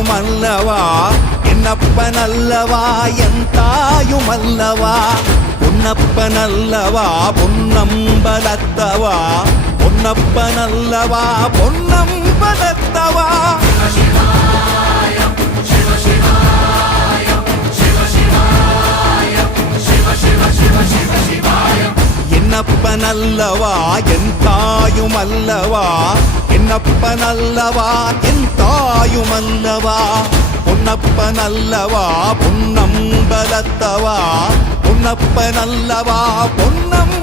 தாயுமல்லவா என்னப்பனல்லவா என் தாயுமல்லவா பொன்னப்பனல்லவா பொன்னம்பலத்தவா பொன்னப்பனல்லவா பொன்னம்பலத்தவா என்னப்பனல்லவா என் தாயுமல்லவா என்னப்பனல்லவா என் தாயுமல்லவா பொன்னப்பனல்லவா பொன்னம்பலத்தவா பொன்னப்பனல்லவா பொன்னம்